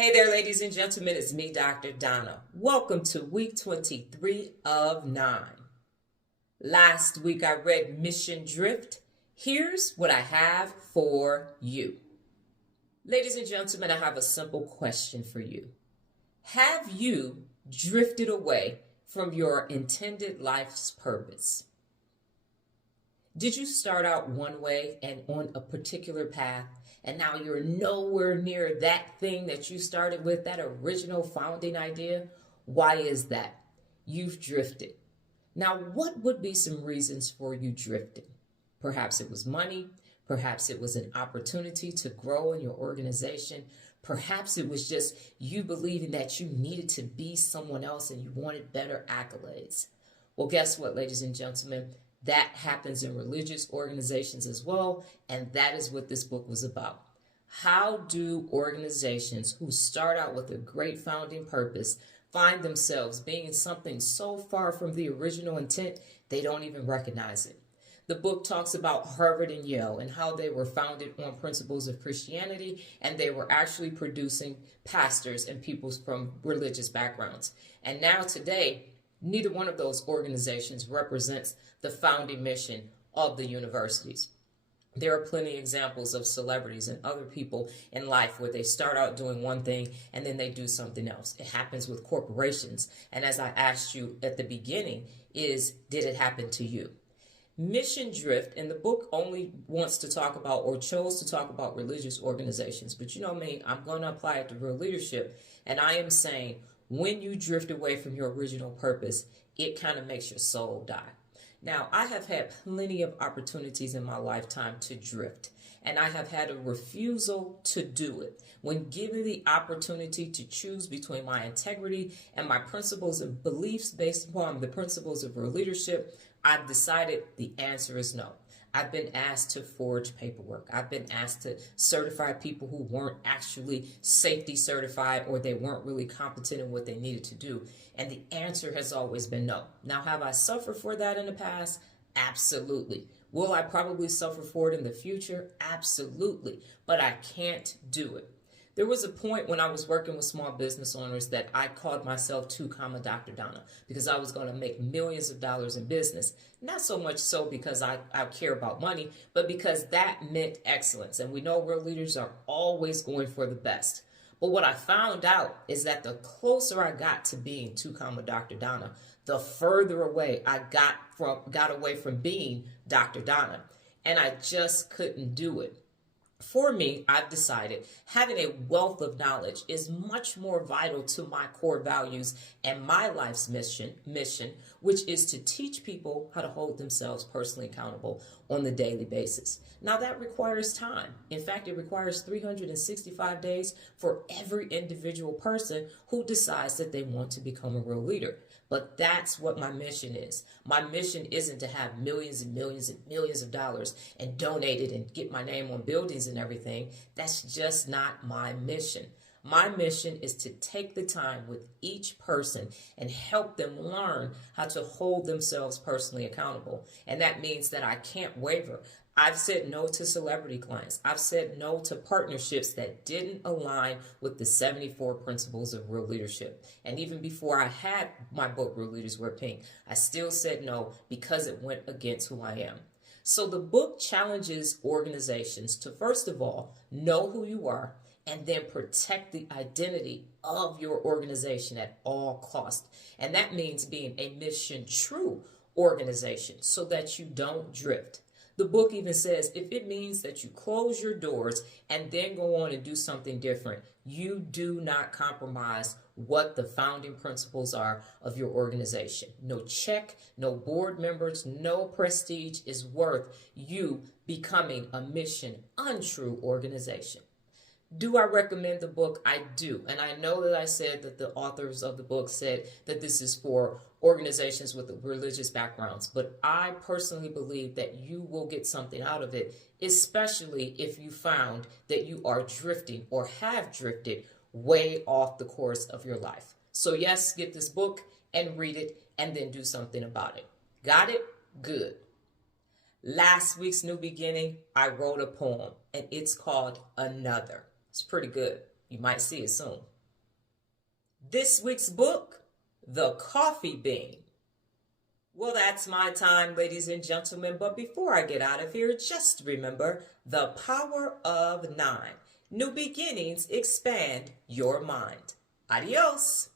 Hey there, ladies and gentlemen, it's me, Dr. Donna. Welcome to week 23 of 9. Last week I read Mission Drift. Here's what I have for you. Ladies and gentlemen, I have a simple question for you. Have you drifted away from your intended life's purpose? Did you start out one way and on a particular path, and now you're nowhere near that thing that you started with, that original founding idea? Why is that? You've drifted. Now, what would be some reasons for you drifting? Perhaps it was money. Perhaps it was an opportunity to grow in your organization. Perhaps it was just you believing that you needed to be someone else and you wanted better accolades. Well, guess what, ladies and gentlemen? That happens in religious organizations as well, and that is what this book was about. How do organizations who start out with a great founding purpose find themselves being something so far from the original intent they don't even recognize it? The book talks about Harvard and Yale and how they were founded on principles of Christianity, and they were actually producing pastors and people from religious backgrounds. And now today, neither one of those organizations represents the founding mission of the universities. There are plenty of examples of celebrities and other people in life where they start out doing one thing and then they do something else. It happens with corporations. And as I asked you at the beginning, did it happen to you? Mission drift, and the book only wants to talk about or chose to talk about religious organizations. But you know me, I'm going to apply it to real leadership. And I am saying when you drift away from your original purpose, it kind of makes your soul die. Now, I have had plenty of opportunities in my lifetime to drift, and I have had a refusal to do it. When given the opportunity to choose between my integrity and my principles and beliefs based upon the principles of real leadership, I've decided the answer is no. I've been asked to forge paperwork. I've been asked to certify people who weren't actually safety certified or they weren't really competent in what they needed to do. And the answer has always been no. Now, have I suffered for that in the past? Absolutely. Will I probably suffer for it in the future? Absolutely. But I can't do it. There was a point when I was working with small business owners that I called myself Dr. Donna because I was going to make millions of dollars in business. Not so much so because I care about money, but because that meant excellence. And we know real leaders are always going for the best. But what I found out is that the closer I got to being Dr. Donna, the further away I got away from being Dr. Donna. And I just couldn't do it. For me, I've decided having a wealth of knowledge is much more vital to my core values and my life's mission, which is to teach people how to hold themselves personally accountable on the daily basis. Now, that requires time. In fact, it requires 365 days for every individual person who decides that they want to become a real leader. But that's what my mission is. My mission isn't to have millions and millions and millions of dollars and donate it and get my name on buildings and everything. That's just not my mission. My mission is to take the time with each person and help them learn how to hold themselves personally accountable. And that means that I can't waver. I've said no to celebrity clients. I've said no to partnerships that didn't align with the 74 principles of real leadership. And even before I had my book, Real Leaders Wear Pink, I still said no because it went against who I am. So the book challenges organizations to, first of all, know who you are and then protect the identity of your organization at all costs. And that means being a mission true organization so that you don't drift. The book even says if it means that you close your doors and then go on and do something different, you do not compromise what the founding principles are of your organization. No check, no board members, no prestige is worth you becoming a mission untrue organization. Do I recommend the book? I do. And I know that I said that the authors of the book said that this is for organizations with religious backgrounds, but I personally believe that you will get something out of it, especially if you found that you are drifting or have drifted way off the course of your life. So yes, get this book and read it and then do something about it. Got it? Good. Last week's New Beginning, I wrote a poem and it's called Another. It's pretty good. You might see it soon. This week's book, The Coffee Bean. Well, that's my time, ladies and gentlemen. But before I get out of here, just remember the power of 9. New beginnings expand your mind. Adios.